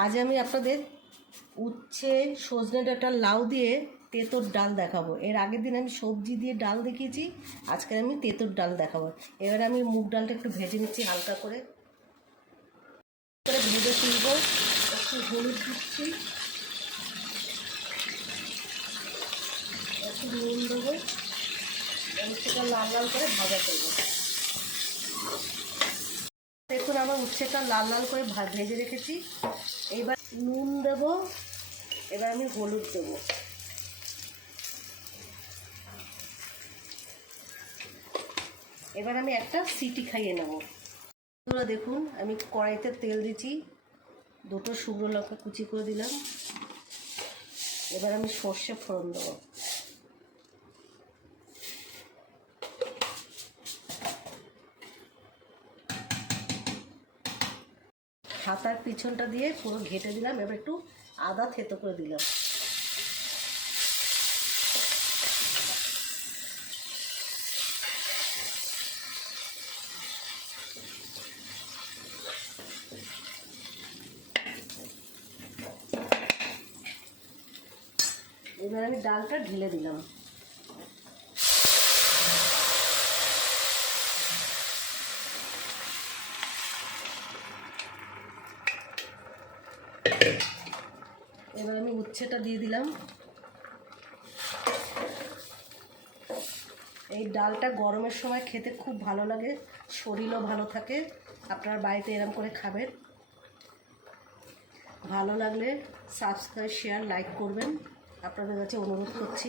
আজ আমি আপনাদের উচ্ছে সজনে ডাঁটা লাউ দিয়ে তেঁতুর ডাল দেখাবো। এর আগের দিন আমি সবজি দিয়ে ডাল দেখিয়েছি, আজকে আমি তেঁতুর ডাল দেখাবো। এবারে আমি মুগ ডালটা একটু ভেজে নিচ্ছি হালকা করে ভেজে তুলব। একটু হলুদ দিচ্ছি, একটু নুন দেবো, উচ্ছেটা লাল লাল করে ভাজা করবো। দেখুন আমার উচ্ছেটা লাল লাল করে ভেজে রেখেছি। এবার নুন দেবো, এবার আমি হলুদ দেবো। এবার আমি একটা সিটি খাইয়ে নেব। বন্ধুরা দেখুন আমি কড়াইতে তেল দিচ্ছি, দুটো শুকনো লঙ্কা কুচি করে দিলাম। এবার আমি সর্ষে ফোড়ন দেবো। হাতার পিছনটা দিয়ে পুরো ঘেটে দিলাম। এবার একটু আদা থেতো করে দিলাম। এবার আমি ডালটা ঢেলে দিলাম। এবার আমি উচ্ছেটা দিয়ে দিলাম। এই ডালটা গরমের সময় খেতে খুব ভালো লাগে, শরীরও ভালো থাকে। আপনার বাড়িতে এরকম করে খাবেন। ভালো লাগলে সাবস্ক্রাইব, শেয়ার, লাইক করবেন, আপনাদের কাছে অনুরোধ করছি।